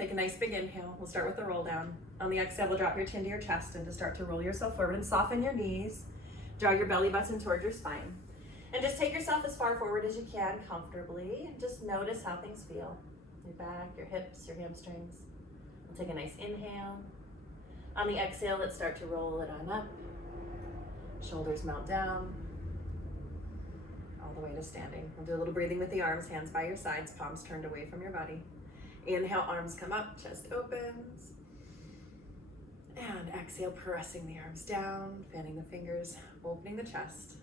Take a nice big inhale. We'll start with the roll down. On the exhale, we'll drop your chin to your chest and just start to roll yourself forward and soften your knees. Draw your belly button towards your spine. And just take yourself as far forward as you can comfortably. And just notice how things feel. Your back, your hips, your hamstrings. We'll take a nice inhale. On the exhale, let's start to roll it on up. Shoulders melt down. All the way to standing. We'll do a little breathing with the arms, hands by your sides, palms turned away from your body. Inhale, arms come up, chest opens. And exhale, pressing the arms down, fanning the fingers, opening the chest.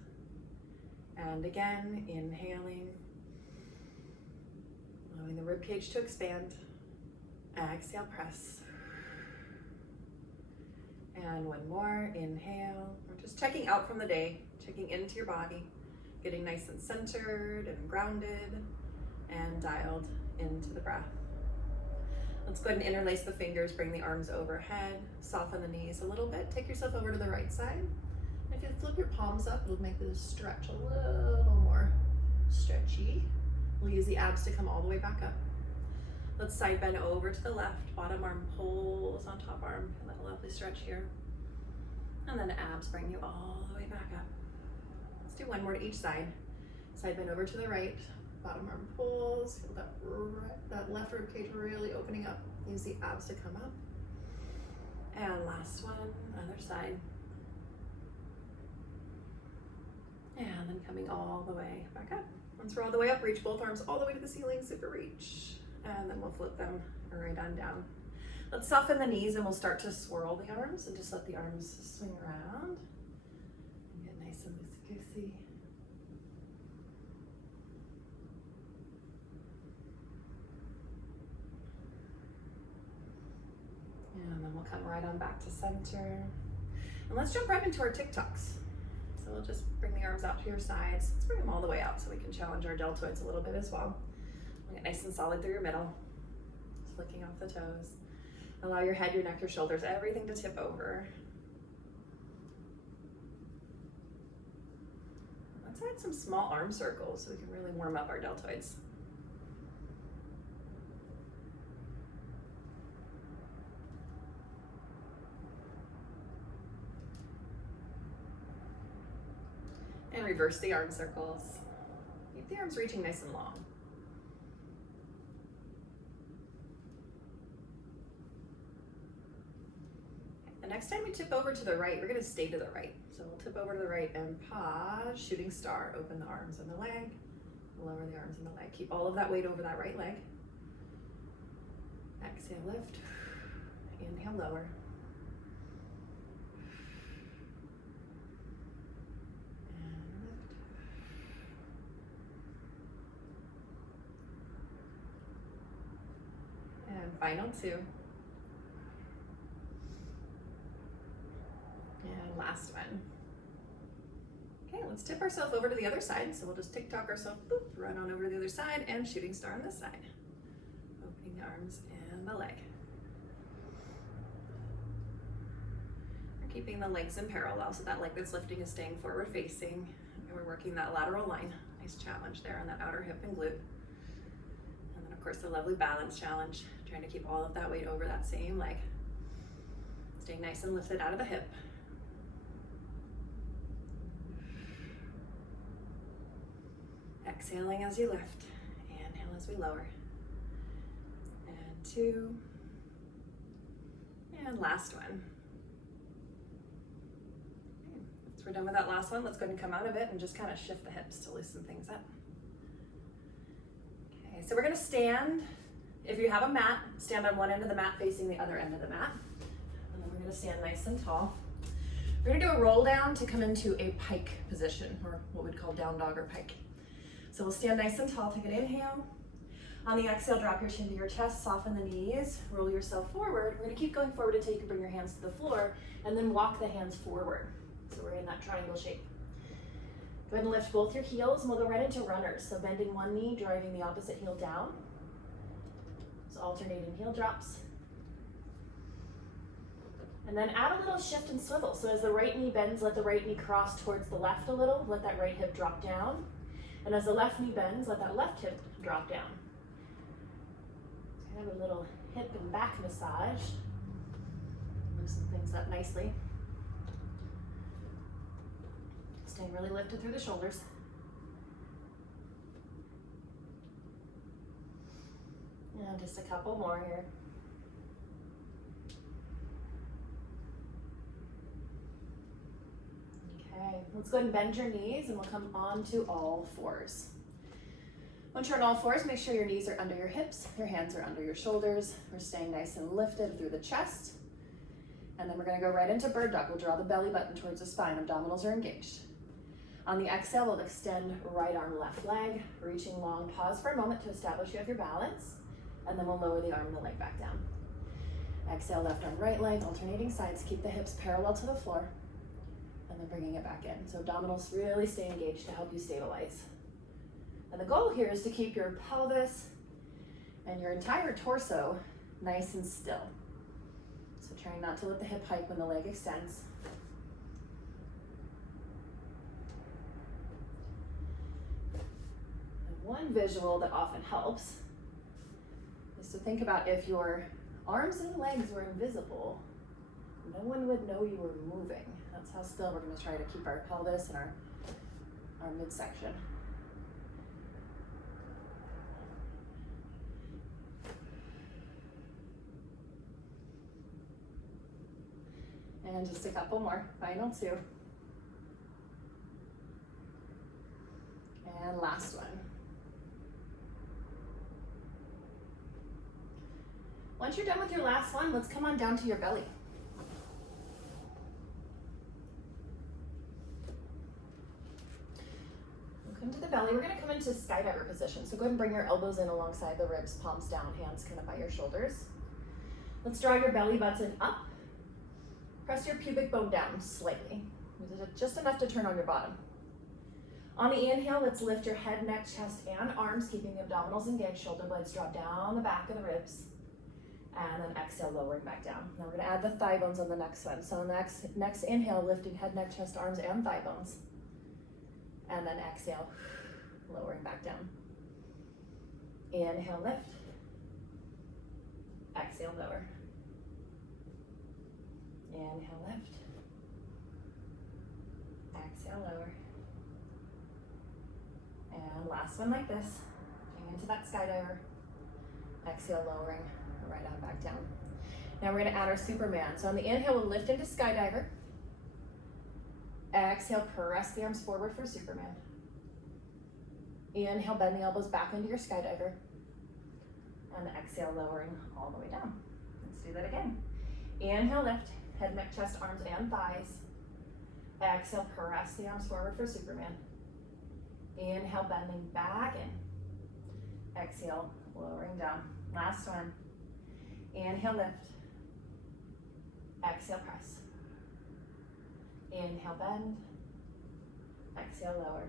And again, inhaling, allowing the rib cage to expand. Exhale, press. And one more, inhale. We're just checking out from the day, checking into your body, getting nice and centered and grounded and dialed into the breath. Let's go ahead and interlace the fingers, bring the arms overhead, soften the knees a little bit. Take yourself over to the right side. If you flip your palms up, it'll make this stretch a little more stretchy. We'll use the abs to come all the way back up. Let's side bend over to the left. Bottom arm pulls on top arm. Feel that lovely stretch here. And then abs bring you all the way back up. Let's do one more to each side. Side bend over to the right. Bottom arm pulls. Feel that left rib cage really opening up. Use the abs to come up. And last one, other side. And then coming all the way back up. Once we're all the way up, reach both arms all the way to the ceiling, super reach. And then we'll flip them right on down. Let's soften the knees and we'll start to swirl the arms and just let the arms swing around. And get nice and loosey-goosey. And then we'll come right on back to center. And let's jump right into our TikToks. So we'll just bring the arms out to your sides. Let's bring them all the way out so we can challenge our deltoids a little bit as well. We'll get nice and solid through your middle. Just flicking off the toes. Allow your head, your neck, your shoulders, everything to tip over. Let's add some small arm circles so we can really warm up our deltoids. And reverse the arm circles. Keep the arms reaching nice and long. The next time we tip over to the right, we're going to stay to the right. So we'll tip over to the right and pause, shooting star. Open the arms and the leg, lower the arms and the leg. Keep all of that weight over that right leg. Exhale, lift. Inhale, lower. And final two. And last one. Okay, let's tip ourselves over to the other side. So we'll just TikTok ourselves, boop, run on over to the other side and shooting star on this side. Opening the arms and the leg. We're keeping the legs in parallel so that leg that's lifting is staying forward facing. And we're working that lateral line. Nice challenge there on that outer hip and glute. And then of course the lovely balance challenge. Trying to keep all of that weight over that same leg. Staying nice and lifted out of the hip. Exhaling as you lift. Inhale as we lower. And two. And last one. Okay. Once we're done with that last one, let's go ahead and come out of it and just kind of shift the hips to loosen things up. Okay, so we're going to stand. If you have a mat, stand on one end of the mat facing the other end of the mat. And then we're going to stand nice and tall. We're going to do a roll down to come into a pike position, or what we'd call down dog or pike. So we'll stand nice and tall, take an inhale. On the exhale, drop your chin to your chest, soften the knees, roll yourself forward. We're going to keep going forward until you can bring your hands to the floor, and then walk the hands forward. So we're in that triangle shape. Go ahead and lift both your heels, and we'll go right into runners. So bending one knee, driving the opposite heel down. So alternating heel drops. And then add a little shift and swivel. So as the right knee bends, let the right knee cross towards the left a little. Let that right hip drop down. And as the left knee bends, let that left hip drop down. Have a little hip and back massage. Loosen things up nicely. Staying really lifted through the shoulders. And just a couple more here. Okay, let's go ahead and bend your knees and we'll come onto all fours. Once you're on all fours, make sure your knees are under your hips, your hands are under your shoulders. We're staying nice and lifted through the chest. And then we're gonna go right into bird dog. We'll draw the belly button towards the spine, abdominals are engaged. On the exhale, we'll extend right arm, left leg, reaching long. Pause for a moment to establish you have your balance. And then we'll lower the arm and the leg back down. Exhale, left arm, right leg, alternating sides. Keep the hips parallel to the floor. And then bringing it back in. So abdominals really stay engaged to help you stabilize. And the goal here is to keep your pelvis and your entire torso nice and still. So trying not to let the hip hike when the leg extends. And one visual that often helps is to think about if your arms and legs were invisible, no one would know you were moving. That's how still we're going to try to keep our pelvis and our midsection. And just a couple more, final two. And last one. Once you're done with your last one, let's come on down to your belly. We'll come to the belly. We're going to come into skydiver position. So go ahead and bring your elbows in alongside the ribs, palms down, hands kind of by your shoulders. Let's draw your belly button up. Press your pubic bone down slightly, just enough to turn on your bottom. On the inhale, let's lift your head, neck, chest, and arms, keeping the abdominals engaged. Shoulder blades drop down the back of the ribs. And then exhale, lowering back down. Now we're gonna add the thigh bones on the next one. So on the next inhale, lifting head, neck, chest, arms, and thigh bones. And then exhale, lowering back down. Inhale, lift. Exhale, lower. Inhale, lift. Exhale, lower. And last one like this. Going into that skydiver. Exhale, lowering, right on back down. Now we're going to add our Superman. So on the inhale, we'll lift into skydiver. Exhale, press the arms forward for Superman. Inhale, bend the elbows back into your skydiver. And exhale, lowering all the way down. Let's do that again. Inhale, lift. Head, neck, chest, arms, and thighs. Exhale, press the arms forward for Superman. Inhale, bending back in. Exhale, lowering down. Last one. Inhale, lift. Exhale, press. Inhale, bend. Exhale, lower.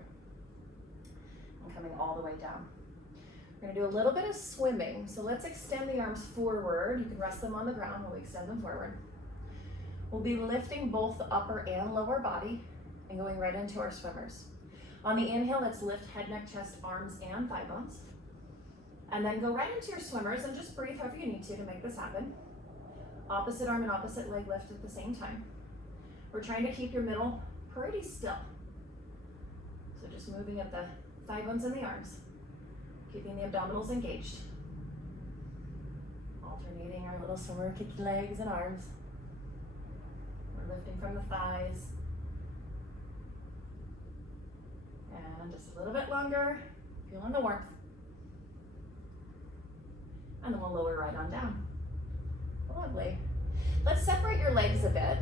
And coming all the way down. We're gonna do a little bit of swimming. So let's extend the arms forward. You can rest them on the ground while we extend them forward. We'll be lifting both the upper and lower body and going right into our swimmers. On the inhale, let's lift head, neck, chest, arms, and thigh bones. And then go right into your swimmers and just breathe however you need to make this happen. Opposite arm and opposite leg lift at the same time. We're trying to keep your middle pretty still. So just moving at the thigh bones and the arms, keeping the abdominals engaged. Alternating our little swimmer kick legs and arms. We're lifting from the thighs. And just a little bit longer, feeling the warmth. And then we'll lower right on down. Lovely. Let's separate your legs a bit.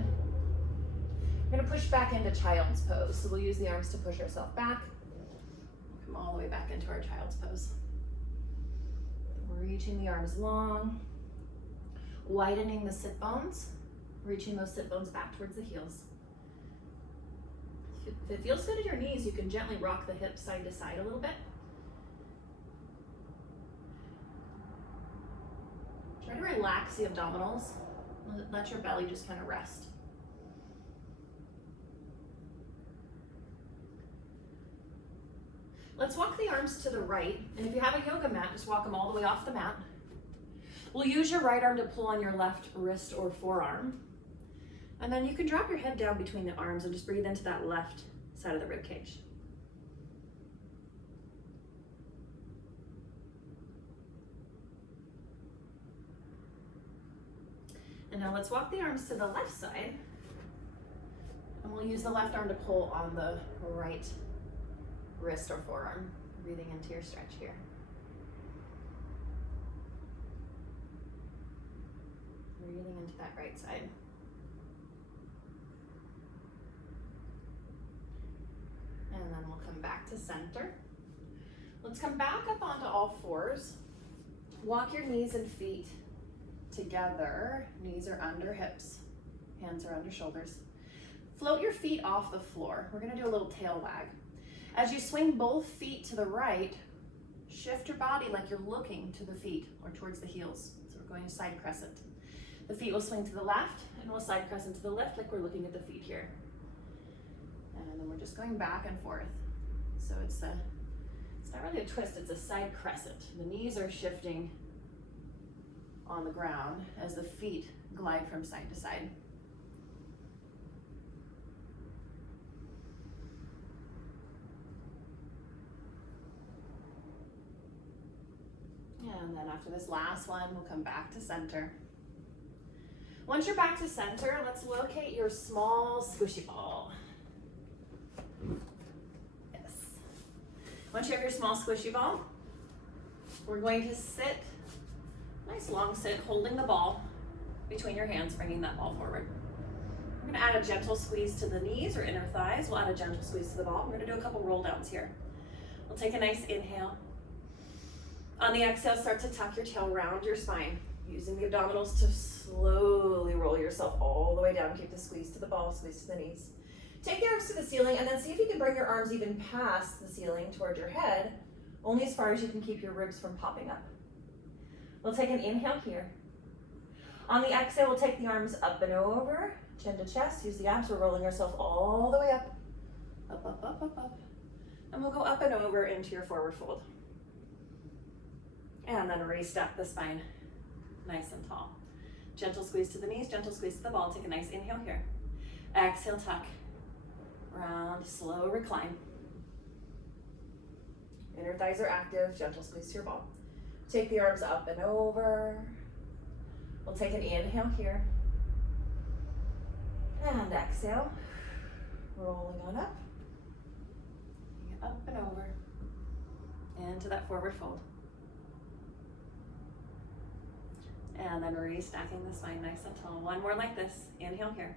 We're gonna push back into child's pose. So we'll use the arms to push ourselves back. Come all the way back into our child's pose. We're reaching the arms long, widening the sit bones, reaching those sit bones back towards the heels. If it feels good at your knees, you can gently rock the hips side to side a little bit. Try to relax the abdominals. Let your belly just kind of rest. Let's walk the arms to the right. And if you have a yoga mat, just walk them all the way off the mat. We'll use your right arm to pull on your left wrist or forearm. And then you can drop your head down between the arms and just breathe into that left side of the rib cage. And now let's walk the arms to the left side. And we'll use the left arm to pull on the right wrist or forearm, breathing into your stretch here. Breathing into that right side. And then we'll come back to center. Let's come back up onto all fours. Walk your knees and feet together. Knees are under hips, hands are under shoulders. Float your feet off the floor. We're gonna do a little tail wag. As you swing both feet to the right, shift your body like you're looking to the feet or towards the heels. So we're going to side crescent. The feet will swing to the left and we'll side crescent to the left like we're looking at the feet here. And then we're just going back and forth. So it's not really a twist, it's a side crescent. The knees are shifting on the ground as the feet glide from side to side. And then after this last one, we'll come back to center. Once you're back to center, let's locate your small squishy ball. Yes. Once you have your small squishy ball, we're going to sit, nice long sit, holding the ball between your hands, bringing that ball forward. We're gonna add a gentle squeeze to the knees or inner thighs. We'll add a gentle squeeze to the ball. We're gonna do a couple roll downs here. We'll take a nice inhale. On the exhale, start to tuck your tail around your spine, using the abdominals to slowly roll yourself all the way down. Keep the squeeze to the ball, squeeze to the knees. Take the arms to the ceiling and then see if you can bring your arms even past the ceiling toward your head, only as far as you can keep your ribs from popping up. We'll take an inhale here. On the exhale, we'll take the arms up and over, chin to chest. Use the abs, we're rolling ourselves all the way up. Up, up, up, up, up. And we'll go up and over into your forward fold. And then restack the spine nice and tall. Gentle squeeze to the knees, gentle squeeze to the ball. Take a nice inhale here. Exhale, tuck. Round, slow recline. Inner thighs are active, gentle squeeze to your ball. Take the arms up and over. We'll take an inhale here. And exhale. Rolling on up. Up and over. Into that forward fold. And then restacking the spine nice and tall. One more like this. Inhale here.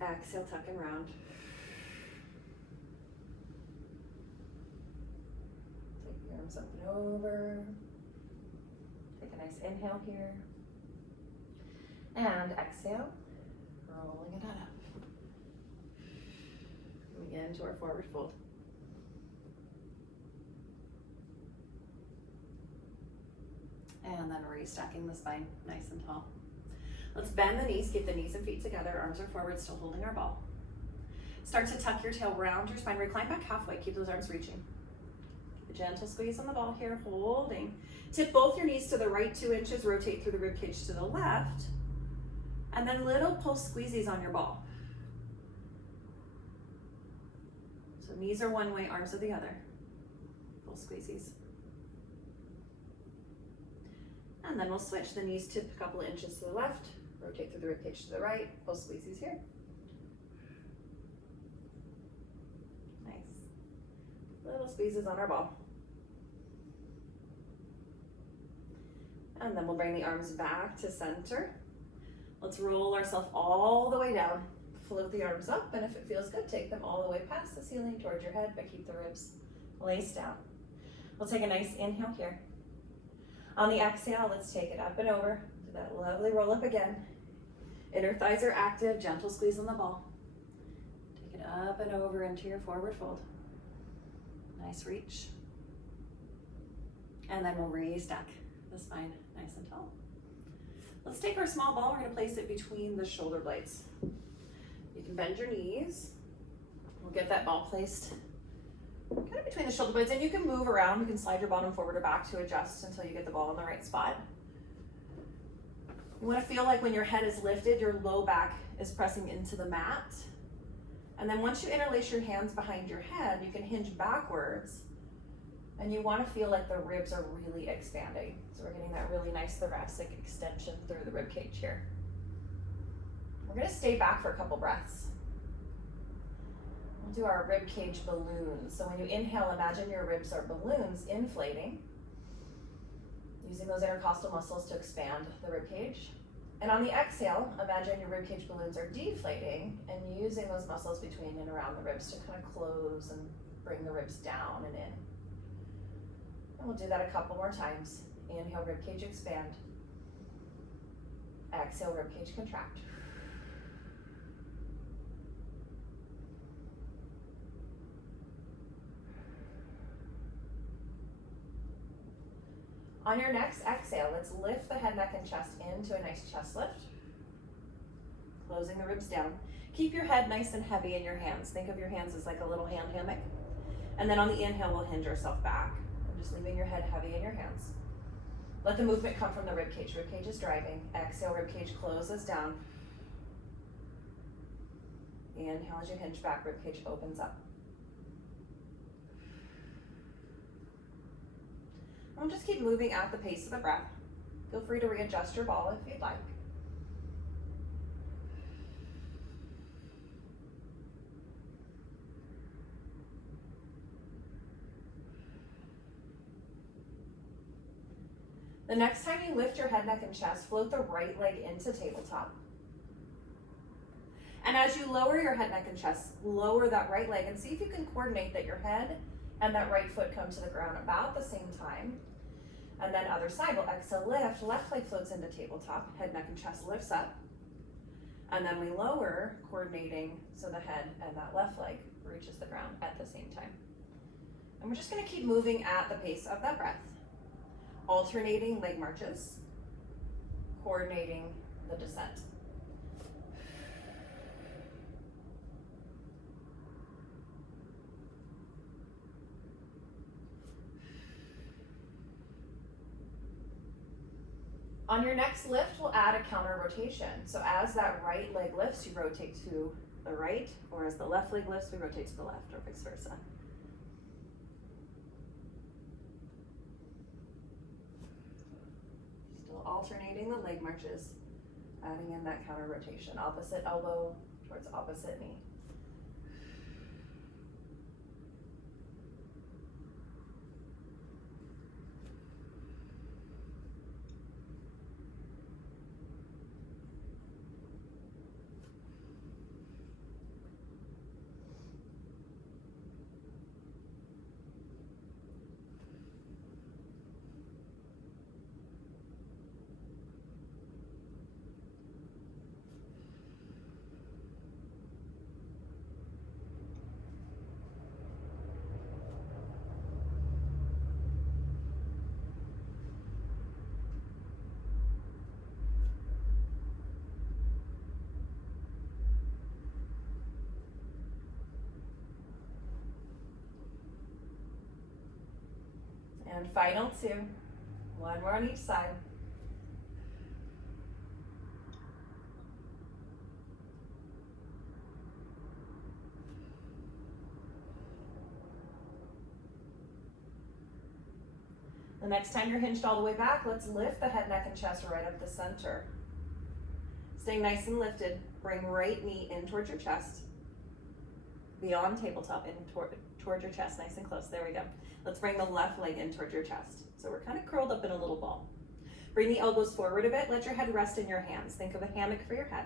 Exhale, tuck and round. Take the arms up and over. Take a nice inhale here. And exhale, rolling it on up. Coming into our forward fold. And then restacking the spine nice and tall. Let's bend the knees, keep the knees and feet together, arms are forward, still holding our ball. Start to tuck your tail round your spine, recline back halfway, keep those arms reaching. A gentle squeeze on the ball here, holding. Tip both your knees to the right 2 inches, rotate through the rib cage to the left, and then little pulse squeezies on your ball. So knees are one way, arms are the other. Pulse squeezies. And then we'll switch the knees, tip a couple of inches to the left, rotate through the rib cage to the right, pulse squeezies here. Nice. Little squeezes on our ball. And then we'll bring the arms back to center. Let's roll ourselves all the way down. Float the arms up, and if it feels good, take them all the way past the ceiling towards your head, but keep the ribs laced down. We'll take a nice inhale here. On the exhale, let's take it up and over. Do that lovely roll up again. Inner thighs are active, gentle squeeze on the ball. Take it up and over into your forward fold. Nice reach. And then we'll restack the spine nice and tall. Let's take our small ball, we're gonna place it between the shoulder blades. You can bend your knees. We'll get that ball placed kind of between the shoulder blades, and you can move around. You can slide your bottom forward or back to adjust until you get the ball in the right spot. You want to feel like when your head is lifted, your low back is pressing into the mat. And then once you interlace your hands behind your head, you can hinge backwards. And you want to feel like the ribs are really expanding. So we're getting that really nice thoracic extension through the rib cage here. We're going to stay back for a couple breaths. We'll do our rib cage balloons. So when you inhale, imagine your ribs are balloons inflating, using those intercostal muscles to expand the rib cage. And on the exhale, imagine your rib cage balloons are deflating and using those muscles between and around the ribs to kind of close and bring the ribs down and in. And we'll do that a couple more times. Inhale, rib cage expand. Exhale, rib cage contract. On your next exhale, let's lift the head, neck, and chest into a nice chest lift. Closing the ribs down. Keep your head nice and heavy in your hands. Think of your hands as like a little hand hammock. And then on the inhale, we'll hinge ourselves back. Just leaving your head heavy in your hands. Let the movement come from the rib cage. Rib cage is driving. Exhale, rib cage closes down. Inhale as you hinge back, rib cage opens up. And just keep moving at the pace of the breath. Feel free to readjust your ball if you'd like. The next time you lift your head, neck, and chest, float the right leg into tabletop. And as you lower your head, neck, and chest, lower that right leg and see if you can coordinate that your head and that right foot come to the ground about the same time. And then other side, we'll exhale, lift, left leg floats into tabletop, head, neck, and chest lifts up. And then we lower, coordinating so the head and that left leg reaches the ground at the same time. And we're just gonna keep moving at the pace of that breath. Alternating leg marches, coordinating the descent. On your next lift, we'll add a counter rotation. So as that right leg lifts, you rotate to the right, or as the left leg lifts, we rotate to the left, or vice versa. Alternating the leg marches, adding in that counter rotation, opposite elbow towards opposite knee. And final two, one more on each side. The next time you're hinged all the way back, let's lift the head, neck, and chest right up the center. Staying nice and lifted, bring right knee in towards your chest, beyond tabletop, in towards your chest, nice and close, there we go. Let's bring the left leg in towards your chest. So we're kind of curled up in a little ball. Bring the elbows forward a bit, let your head rest in your hands. Think of a hammock for your head.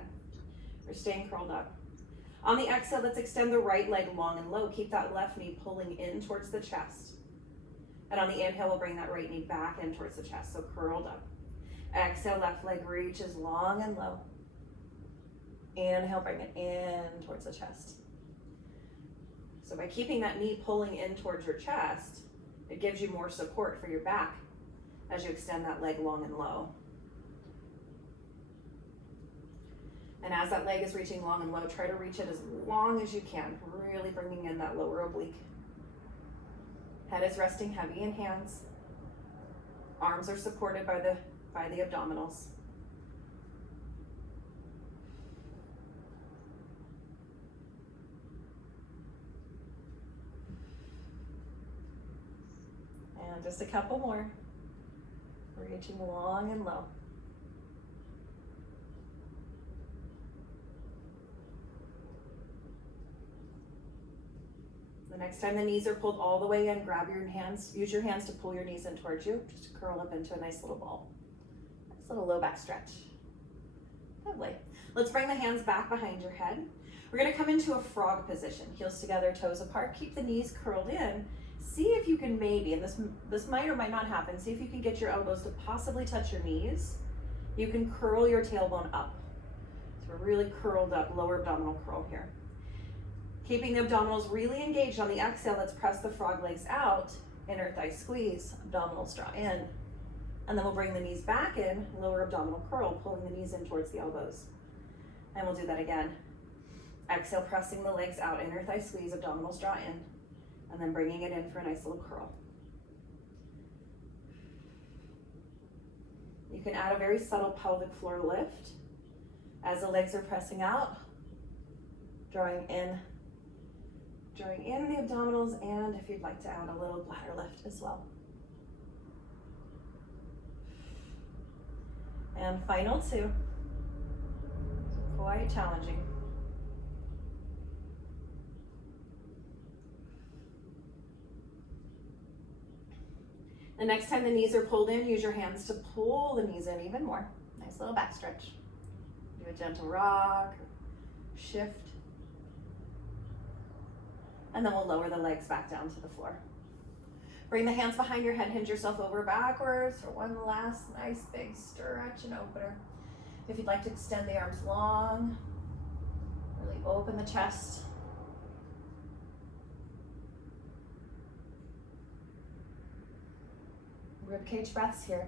We're staying curled up. On the exhale, let's extend the right leg long and low. Keep that left knee pulling in towards the chest. And on the inhale, we'll bring that right knee back in towards the chest, so curled up. Exhale, left leg reaches long and low. Inhale, bring it in towards the chest. So by keeping that knee pulling in towards your chest, it gives you more support for your back as you extend that leg long and low. And as that leg is reaching long and low, try to reach it as long as you can, really bringing in that lower oblique. Head is resting heavy in hands. Arms are supported by the abdominals. And just a couple more. Reaching long and low. The next time the knees are pulled all the way in, grab your hands, use your hands to pull your knees in towards you. Just curl up into a nice little ball. Nice little low back stretch. Lovely. Let's bring the hands back behind your head. We're gonna come into a frog position. Heels together, toes apart. Keep the knees curled in. See if you can maybe, and this might or might not happen, see if you can get your elbows to possibly touch your knees. You can curl your tailbone up. So we're really curled up, lower abdominal curl here. Keeping the abdominals really engaged on the exhale, let's press the frog legs out, inner thigh squeeze, abdominals draw in. And then we'll bring the knees back in, lower abdominal curl, pulling the knees in towards the elbows. And we'll do that again. Exhale, pressing the legs out, inner thigh squeeze, abdominals draw in, and then bringing it in for a nice little curl. You can add a very subtle pelvic floor lift as the legs are pressing out, drawing in the abdominals, and if you'd like to add a little bladder lift as well. And final two. Quite challenging. The next time the knees are pulled in, use your hands to pull the knees in even more. Nice little back stretch. Do a gentle rock, shift. And then we'll lower the legs back down to the floor. Bring the hands behind your head, hinge yourself over backwards for one last nice big stretch and opener. If you'd like to extend the arms long, really open the chest. Rib cage breaths here.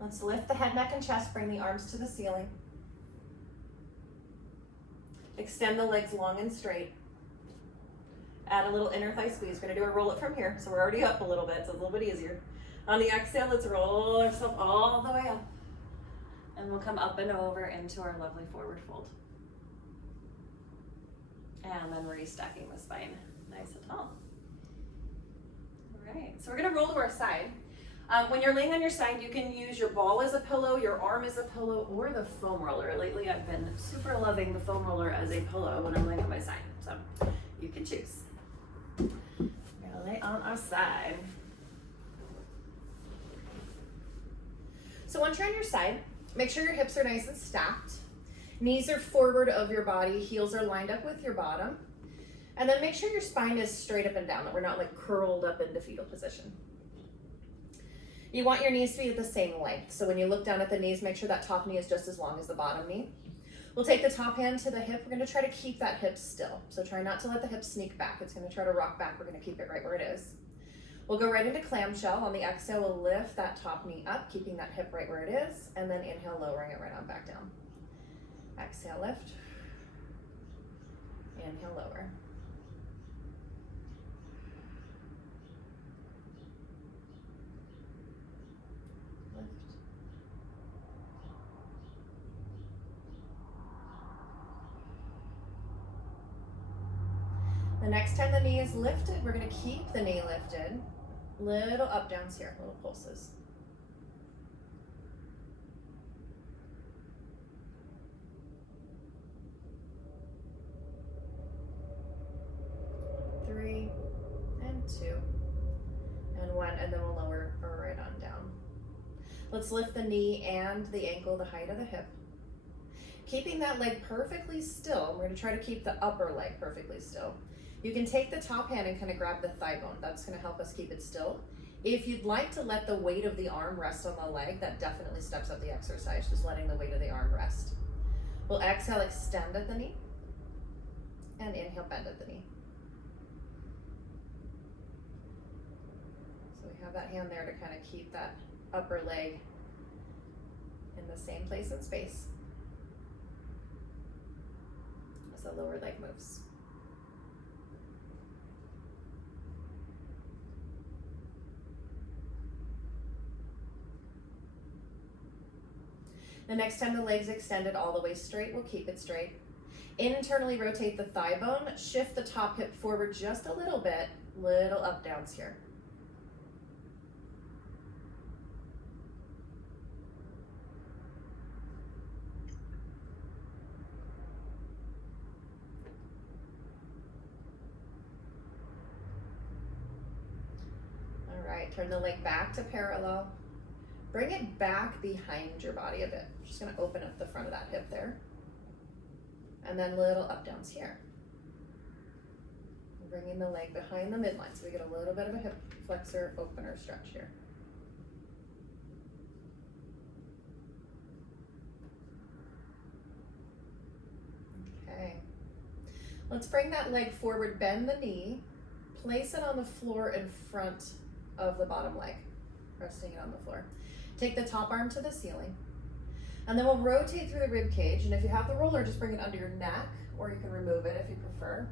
Let's lift the head, neck, and chest, bring the arms to the ceiling. Extend the legs long and straight. Add a little inner thigh squeeze. We're gonna do a roll it from here. So we're already up a little bit, so it's a little bit easier. On the exhale, let's roll ourselves all the way up. And we'll come up and over into our lovely forward fold. And then restacking the spine nice and tall. All right, so we're gonna roll to our side. When you're laying on your side, you can use your ball as a pillow, your arm as a pillow, or the foam roller. Lately, I've been super loving the foam roller as a pillow when I'm laying on my side. So you can choose. We're gonna lay on our side. So once you're on your side, make sure your hips are nice and stacked. Knees are forward of your body, heels are lined up with your bottom. And then make sure your spine is straight up and down, that we're not like curled up into fetal position. You want your knees to be at the same length. So when you look down at the knees, make sure that top knee is just as long as the bottom knee. We'll take the top hand to the hip. We're gonna try to keep that hip still. So try not to let the hip sneak back. It's gonna try to rock back. We're gonna keep it right where it is. We'll go right into clamshell. On the exhale, we'll lift that top knee up, keeping that hip right where it is, and then inhale, lowering it right on back down. Exhale, lift. Inhale, lower. The next time the knee is lifted, we're going to keep the knee lifted. Little up downs here, little pulses. Three, and two, and one, and then we'll lower right on down. Let's lift the knee and the ankle the height of the hip. Keeping that leg perfectly still, we're going to try to keep the upper leg perfectly still. You can take the top hand and kind of grab the thigh bone. That's going to help us keep it still. If you'd like to let the weight of the arm rest on the leg, that definitely steps up the exercise, just letting the weight of the arm rest. We'll exhale, extend at the knee, and inhale, bend at the knee. So we have that hand there to kind of keep that upper leg in the same place and space as the lower leg moves. The next time the leg's extended all the way straight, we'll keep it straight. Internally rotate the thigh bone, shift the top hip forward just a little bit, little up downs here. All right, turn the leg back to parallel. Bring it back behind your body a bit. Just gonna open up the front of that hip there. And then little up downs here. Bringing the leg behind the midline so we get a little bit of a hip flexor opener stretch here. Okay. Let's bring that leg forward, bend the knee, place it on the floor in front of the bottom leg, resting it on the floor. Take the top arm to the ceiling, and then we'll rotate through the rib cage, and if you have the roller, just bring it under your neck, or you can remove it if you prefer.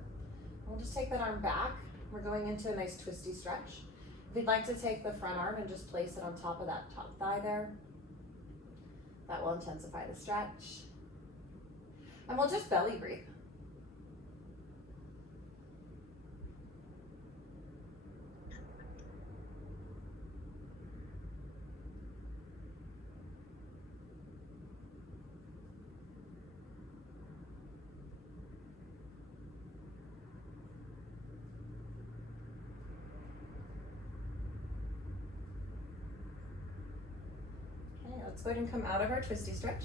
We'll just take that arm back. We're going into a nice twisty stretch. If you'd like to take the front arm and just place it on top of that top thigh there, that will intensify the stretch. And we'll just belly breathe. Let's go ahead and come out of our twisty stretch.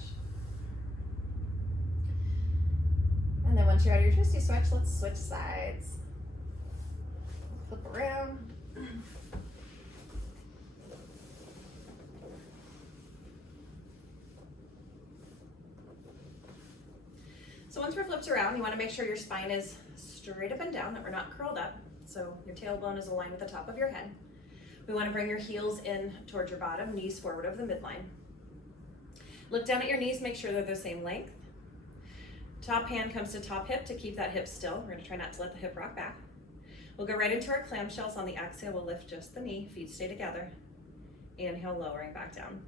And then once you're out of your twisty stretch, let's switch sides. Flip around. So once we're flipped around, you want to make sure your spine is straight up and down, that we're not curled up. So your tailbone is aligned with the top of your head. We want to bring your heels in towards your bottom, knees forward over the midline. Look down at your knees, make sure they're the same length. Top hand comes to top hip to keep that hip still. We're gonna try not to let the hip rock back. We'll go right into our clamshells. On the exhale, we'll lift just the knee, feet stay together. Inhale, lowering back down.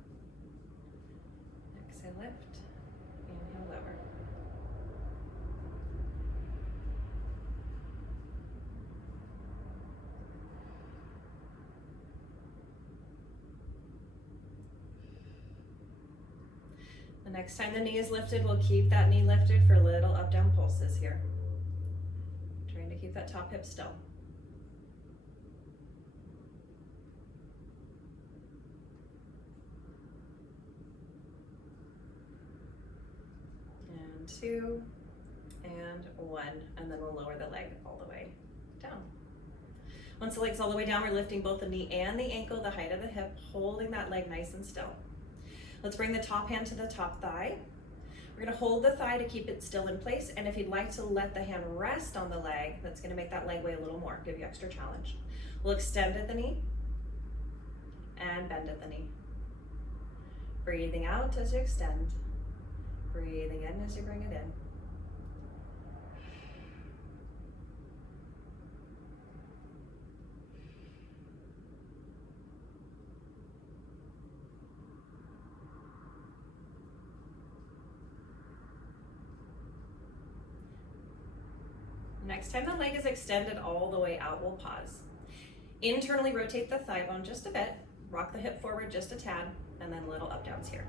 Exhale, lift, inhale, lower. The next time the knee is lifted, we'll keep that knee lifted for little up-down pulses here. Trying to keep that top hip still. And 2, and 1, and then we'll lower the leg all the way down. Once the leg's all the way down, we're lifting both the knee and the ankle, the height of the hip, holding that leg nice and still. Let's bring the top hand to the top thigh. We're gonna hold the thigh to keep it still in place, and if you'd like to let the hand rest on the leg, that's gonna make that leg weigh a little more, give you extra challenge. We'll extend at the knee and bend at the knee. Breathing out as you extend. Breathing in as you bring it in. Next time the leg is extended all the way out, we'll pause. Internally rotate the thigh bone just a bit, rock the hip forward just a tad, and then little up downs here.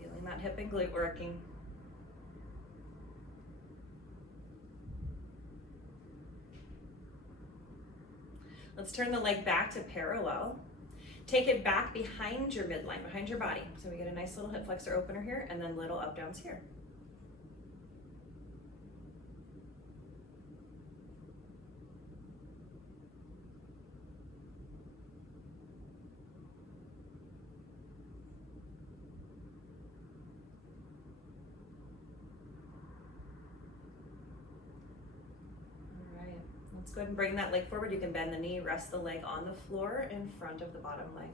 Feeling that hip and glute working. Let's turn the leg back to parallel. Take it back behind your midline, behind your body. So we get a nice little hip flexor opener here, and then little up downs here. Let's go ahead and bring that leg forward. You can bend the knee, rest the leg on the floor in front of the bottom leg.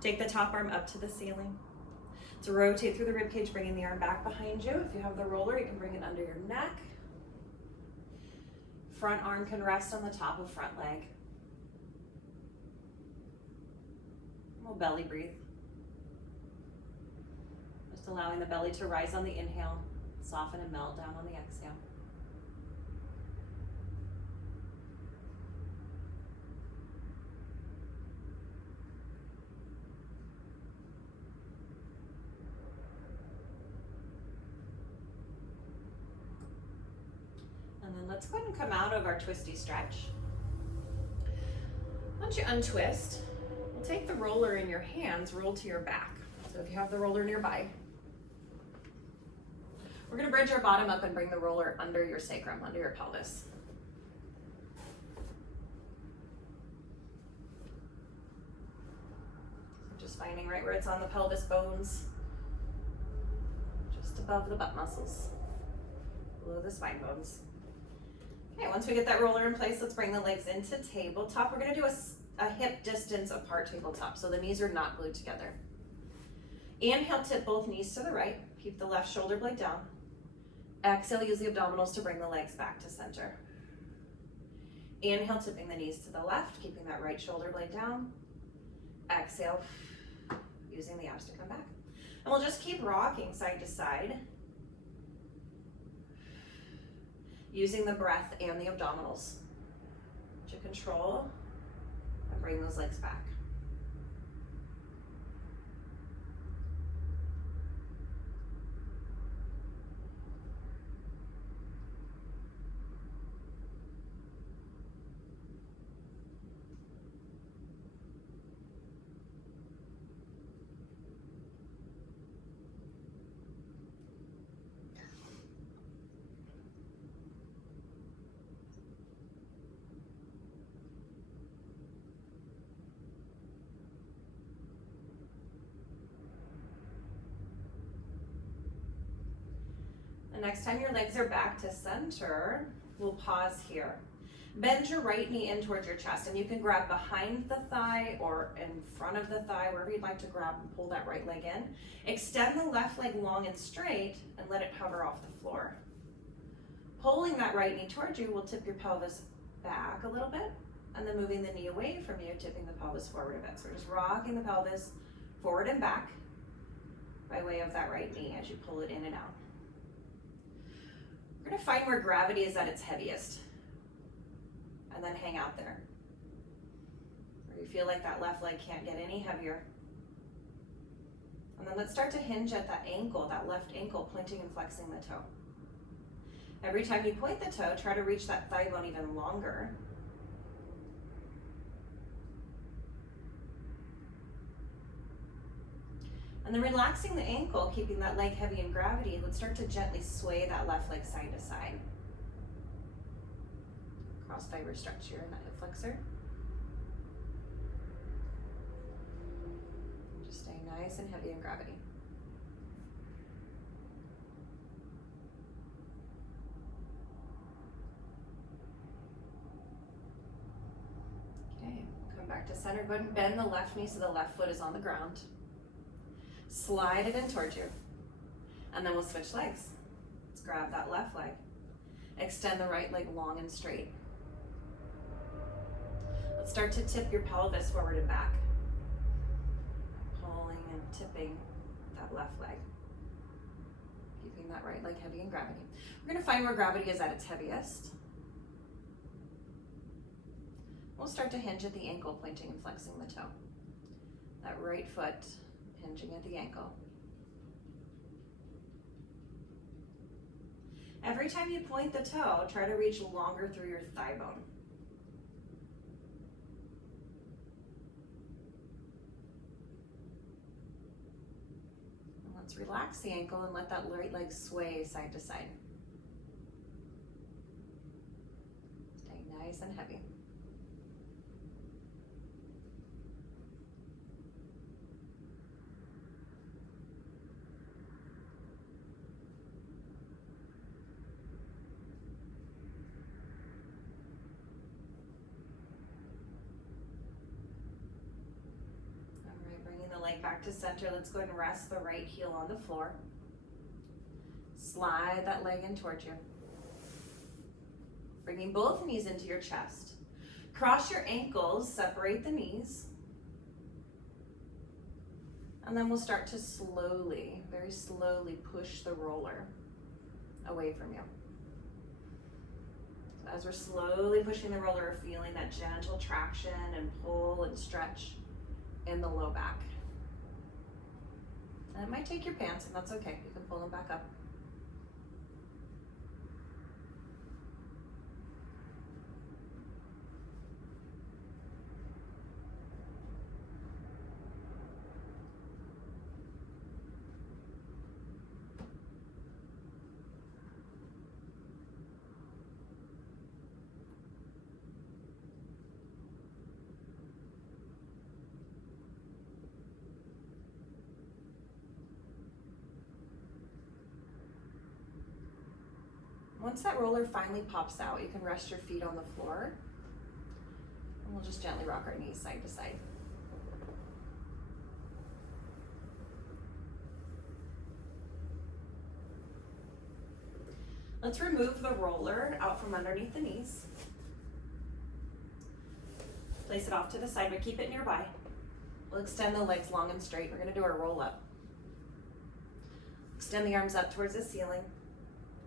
Take the top arm up to the ceiling. So rotate through the rib cage, bringing the arm back behind you. If you have the roller, you can bring it under your neck. Front arm can rest on the top of front leg. We'll belly breathe. Just allowing the belly to rise on the inhale, soften and melt down on the exhale. And then let's go ahead and come out of our twisty stretch. Once you untwist, we'll take the roller in your hands, roll to your back. So if you have the roller nearby, we're going to bridge our bottom up and bring the roller under your sacrum, under your pelvis. So just finding right where it's on the pelvis bones, just above the butt muscles, below the spine bones. Okay, once we get that roller in place, let's bring the legs into tabletop. We're going to do a hip distance apart tabletop, so the knees are not glued together. Inhale, tip both knees to the right. Keep the left shoulder blade down. Exhale, use the abdominals to bring the legs back to center. Inhale, tipping the knees to the left, keeping that right shoulder blade down. Exhale, using the abs to come back. And we'll just keep rocking side to side, using the breath and the abdominals to control and bring those legs back. Next time your legs are back to center, we'll pause here. Bend your right knee in towards your chest, and you can grab behind the thigh or in front of the thigh, wherever you'd like to grab and pull that right leg in. Extend the left leg long and straight and let it hover off the floor. Pulling that right knee towards you will tip your pelvis back a little bit, and then moving the knee away from you, tipping the pelvis forward a bit. So we're just rocking the pelvis forward and back by way of that right knee as you pull it in and out. We're going to find where gravity is at its heaviest, and then hang out there. Where you feel like that left leg can't get any heavier. And then let's start to hinge at that ankle, that left ankle, pointing and flexing the toe. Every time you point the toe, try to reach that thigh bone even longer. And then relaxing the ankle, keeping that leg heavy in gravity, let's start to gently sway that left leg side to side. Cross fiber stretch here in that hip flexor. Just stay nice and heavy in gravity. Okay, come back to center. Go ahead and bend the left knee so the left foot is on the ground. Slide it in towards you, and then we'll switch legs. Let's grab that left leg. Extend the right leg long and straight. Let's start to tip your pelvis forward and back. Pulling and tipping that left leg. Keeping that right leg heavy in gravity. We're going to find where gravity is at its heaviest. We'll start to hinge at the ankle, pointing and flexing the toe. That right foot hinging at the ankle. Every time you point the toe, try to reach longer through your thigh bone. And let's relax the ankle and let that right leg sway side to side. Stay nice and heavy. Leg back to center. Let's go ahead and rest the right heel on the floor. Slide that leg in towards you. Bringing both knees into your chest. Cross your ankles, separate the knees. And then we'll start to slowly, very slowly push the roller away from you. So as we're slowly pushing the roller, we're feeling that gentle traction and pull and stretch in the low back. And it might take your pants, and that's okay. You can pull them back up. Once that roller finally pops out, you can rest your feet on the floor, and we'll just gently rock our knees side to side. Let's remove the roller out from underneath the knees. Place it off to the side, but keep it nearby. We'll extend the legs long and straight. We're going to do our roll up. Extend the arms up towards the ceiling.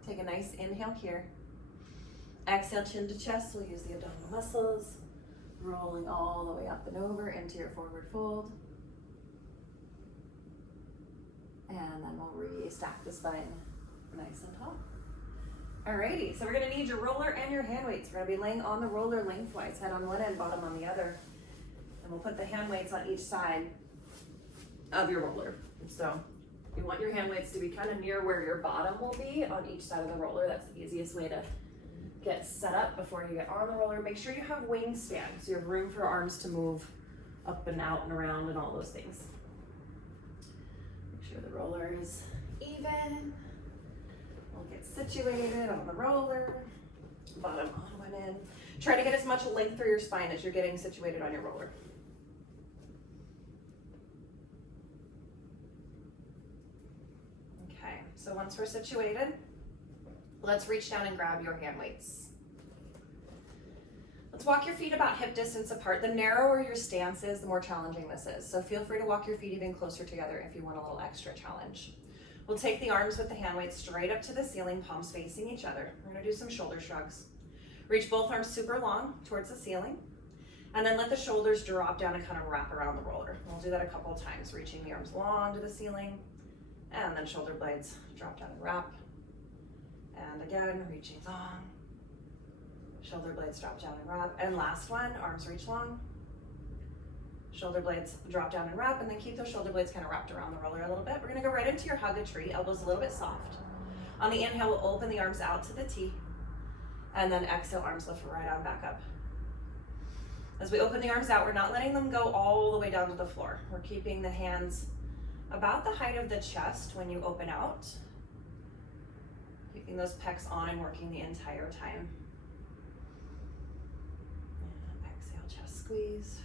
Take a nice inhale here. Exhale, chin to chest. We'll use the abdominal muscles. Rolling all the way up and over into your forward fold. And then we'll re-stack the spine nice and tall. Alrighty, so we're gonna need your roller and your hand weights. We're gonna be laying on the roller lengthwise, head on one end, bottom on the other. And we'll put the hand weights on each side of your roller. So you want your hand weights to be kind of near where your bottom will be on each side of the roller. That's the easiest way to get set up before you get on the roller. Make sure you have wingspan, so you have room for arms to move up and out and around and all those things. Make sure the roller is even. We'll get situated on the roller, bottom on one end. Try to get as much length through your spine as you're getting situated on your roller. Okay, so once we're situated, let's reach down and grab your hand weights. Let's walk your feet about hip distance apart. The narrower your stance is, the more challenging this is. So feel free to walk your feet even closer together if you want a little extra challenge. We'll take the arms with the hand weights straight up to the ceiling, palms facing each other. We're gonna do some shoulder shrugs. Reach both arms super long towards the ceiling, and then let the shoulders drop down and kind of wrap around the roller. We'll do that a couple of times, reaching the arms long to the ceiling, and then shoulder blades drop down and wrap. And again, reaching long, shoulder blades drop down and wrap. And last one, arms reach long, shoulder blades drop down and wrap, and then keep those shoulder blades kind of wrapped around the roller a little bit. We're gonna go right into your hug a tree, elbows a little bit soft. On the inhale, we'll open the arms out to the T, and then exhale, arms lift right on back up. As we open the arms out, we're not letting them go all the way down to the floor. We're keeping the hands about the height of the chest when you open out. Keeping those pecs on and working the entire time. And exhale, chest squeeze.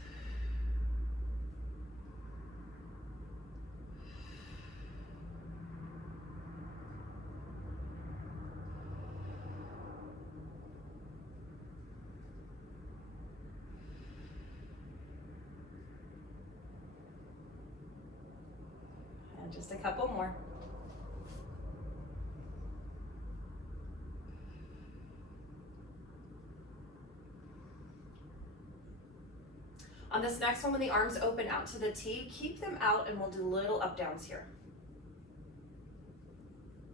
Just a couple more. On this next one, when the arms open out to the T, keep them out and we'll do little up downs here.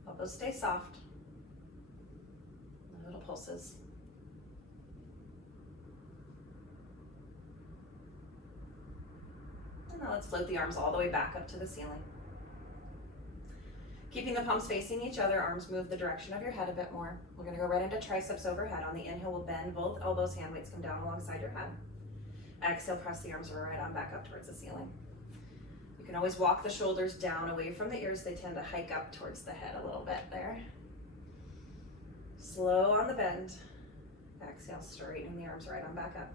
Elbows stay soft. Little pulses. And now let's float the arms all the way back up to the ceiling. Keeping the palms facing each other, arms move the direction of your head a bit more. We're gonna go right into triceps overhead. On the inhale, we'll bend both elbows, hand weights come down alongside your head. Exhale, press the arms right on back up towards the ceiling. You can always walk the shoulders down away from the ears. They tend to hike up towards the head a little bit there. Slow on the bend. Exhale, straighten the arms right on back up.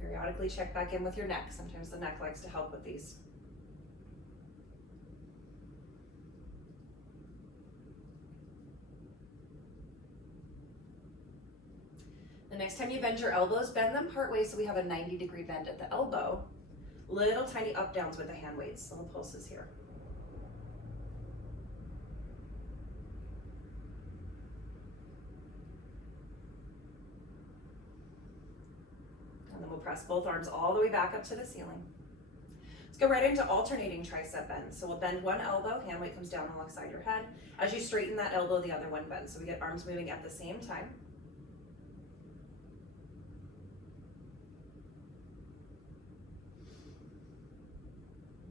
Periodically check back in with your neck. Sometimes the neck likes to help with these. The next time you bend your elbows, bend them part way so we have a 90-degree bend at the elbow. Little tiny up downs with the hand weights, little pulses here. And then we'll press both arms all the way back up to the ceiling. Let's go right into alternating tricep bends. So we'll bend one elbow, hand weight comes down alongside your head. As you straighten that elbow, the other one bends. So we get arms moving at the same time.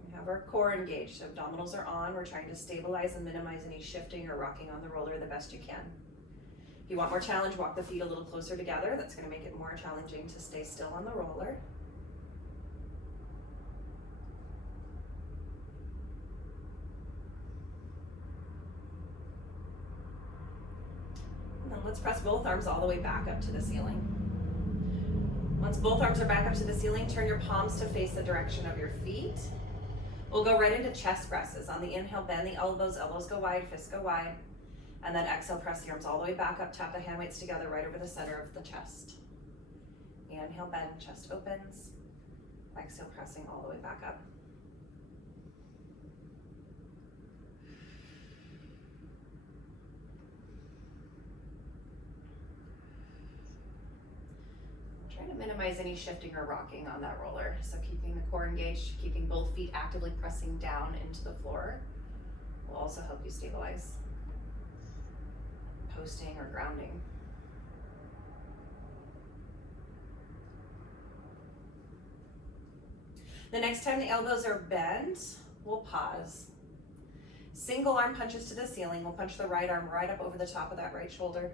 We have our core engaged. So abdominals are on. We're trying to stabilize and minimize any shifting or rocking on the roller the best you can. If you want more challenge, walk the feet a little closer together. That's going to make it more challenging to stay still on the roller. Let's press both arms all the way back up to the ceiling. Once both arms are back up to the ceiling, turn your palms to face the direction of your feet. We'll go right into chest presses. On the inhale, bend the elbows, elbows go wide, fists go wide. And then exhale, press the arms all the way back up, tap the hand weights together right over the center of the chest. Inhale, bend, chest opens. Exhale, pressing all the way back up. Try to minimize any shifting or rocking on that roller. So keeping the core engaged, keeping both feet actively pressing down into the floor will also help you stabilize. Posting or grounding. The next time the elbows are bent, we'll pause. Single arm punches to the ceiling. We'll punch the right arm right up over the top of that right shoulder.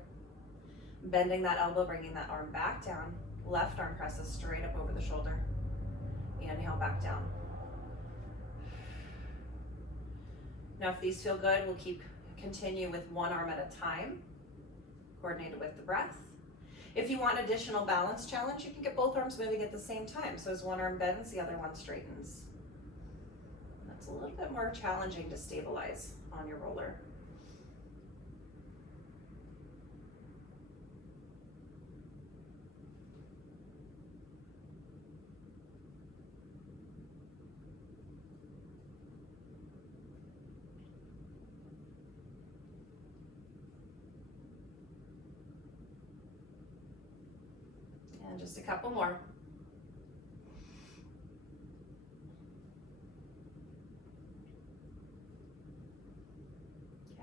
Bending that elbow, bringing that arm back down. Left arm presses straight up over the shoulder. Inhale, back down. Now if these feel good, we'll continue with one arm at a time, coordinated with the breath. If you want additional balance challenge, you can get both arms moving at the same time. So as one arm bends, the other one straightens. That's a little bit more challenging to stabilize on your roller. And just a couple more.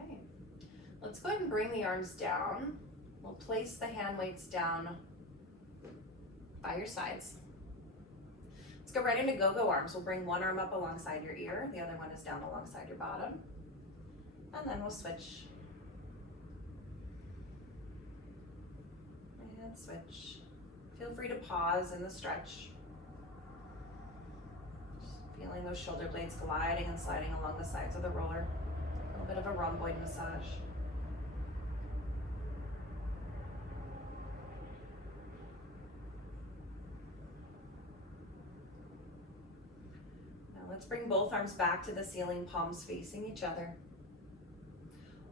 Okay, let's go ahead and bring the arms down. We'll place the hand weights down by your sides. Let's go right into go-go arms. We'll bring one arm up alongside your ear, the other one is down alongside your bottom. And then we'll switch. And switch. Feel free to pause in the stretch. Just feeling those shoulder blades gliding and sliding along the sides of the roller. A little bit of a rhomboid massage. Now let's bring both arms back to the ceiling, palms facing each other.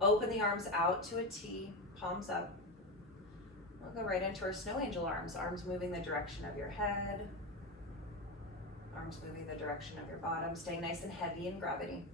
Open the arms out to a T, palms up. We'll go right into our snow angel arms. Arms moving the direction of your head. Arms moving the direction of your bottom. Staying nice and heavy in gravity.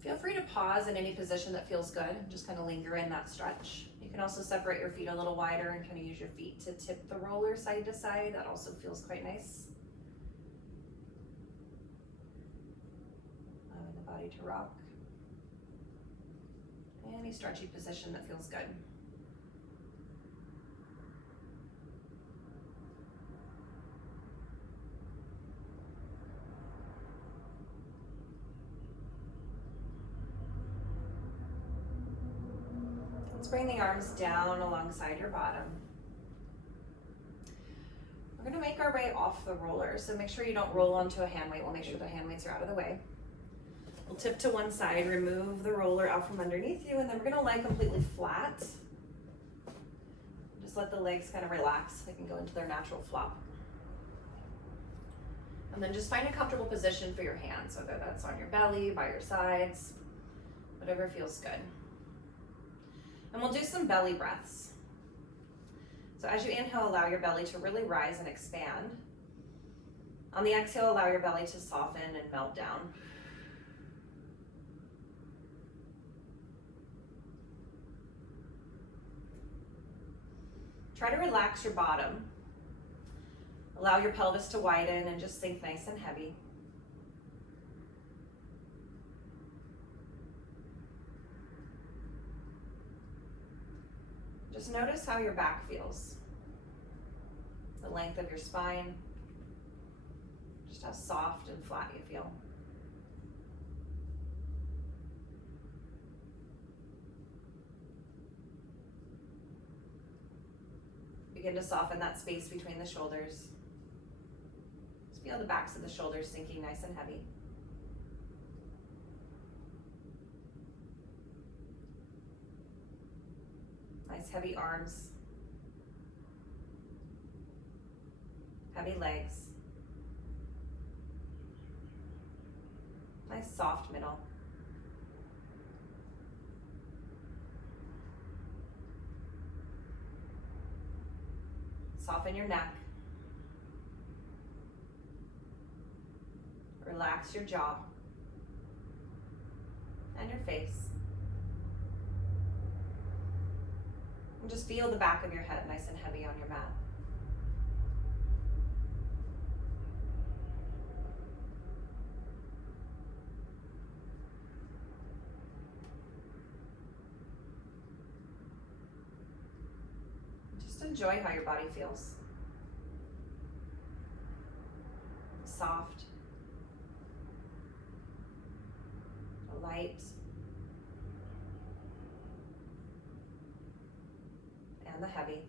Feel free to pause in any position that feels good. Just kind of linger in that stretch. You can also separate your feet a little wider and kind of use your feet to tip the roller side to side. That also feels quite nice. Allowing the body to rock. Any stretchy position that feels good. Let's bring the arms down alongside your bottom. We're gonna make our way off the roller, so make sure you don't roll onto a hand weight. We'll make sure the hand weights are out of the way. We'll tip to one side, remove the roller out from underneath you, and then we're gonna lie completely flat. Just let the legs kind of relax. They can go into their natural flop. And then just find a comfortable position for your hands, whether that's on your belly, by your sides, whatever feels good. And we'll do some belly breaths. So as you inhale, allow your belly to really rise and expand. On the exhale, allow your belly to soften and melt down. Try to relax your bottom. Allow your pelvis to widen and just sink nice and heavy. Just notice how your back feels. The length of your spine. Just how soft and flat you feel. Begin to soften that space between the shoulders. Just feel the backs of the shoulders sinking nice and heavy. Nice heavy arms. Heavy legs. Nice soft middle. Soften your neck. Relax your jaw and your face. And just feel the back of your head nice and heavy on your mat. Just enjoy how your body feels. Soft, light, and the heavy.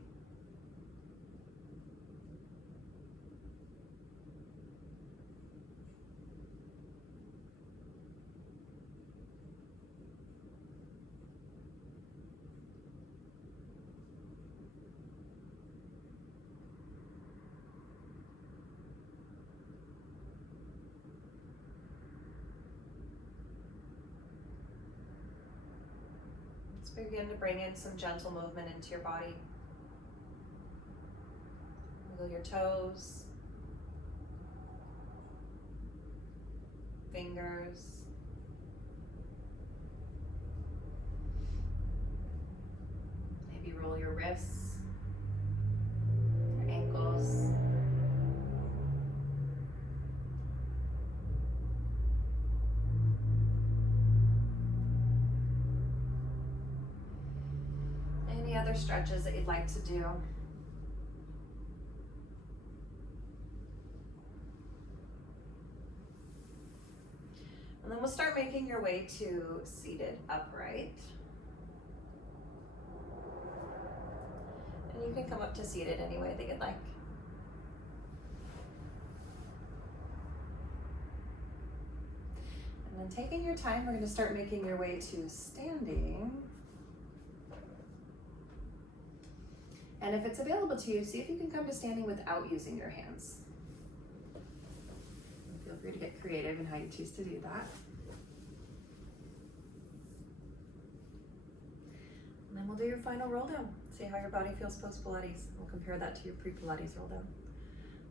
Begin to bring in some gentle movement into your body. Wiggle your toes, fingers, maybe roll your wrists, your ankles. Other stretches that you'd like to do. And then we'll start making your way to seated upright. And you can come up to seated any way that you'd like. And then taking your time, we're going to start making your way to standing. And if it's available to you, see if you can come to standing without using your hands. Feel free to get creative in how you choose to do that. And then we'll do your final roll down. See how your body feels post Pilates. We'll compare that to your pre-Pilates roll down.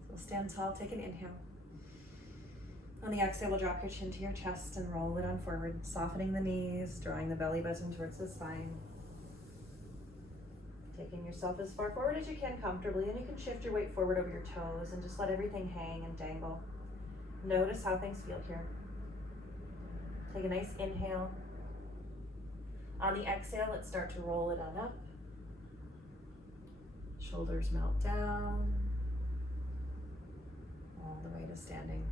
So we'll stand tall, take an inhale. On the exhale, we'll drop your chin to your chest and roll it on forward, softening the knees, drawing the belly button towards the spine. Taking yourself as far forward as you can comfortably, and you can shift your weight forward over your toes and just let everything hang and dangle. Notice how things feel here. Take a nice inhale. On the exhale, let's start to roll it on up. Shoulders melt down. All the way to standing.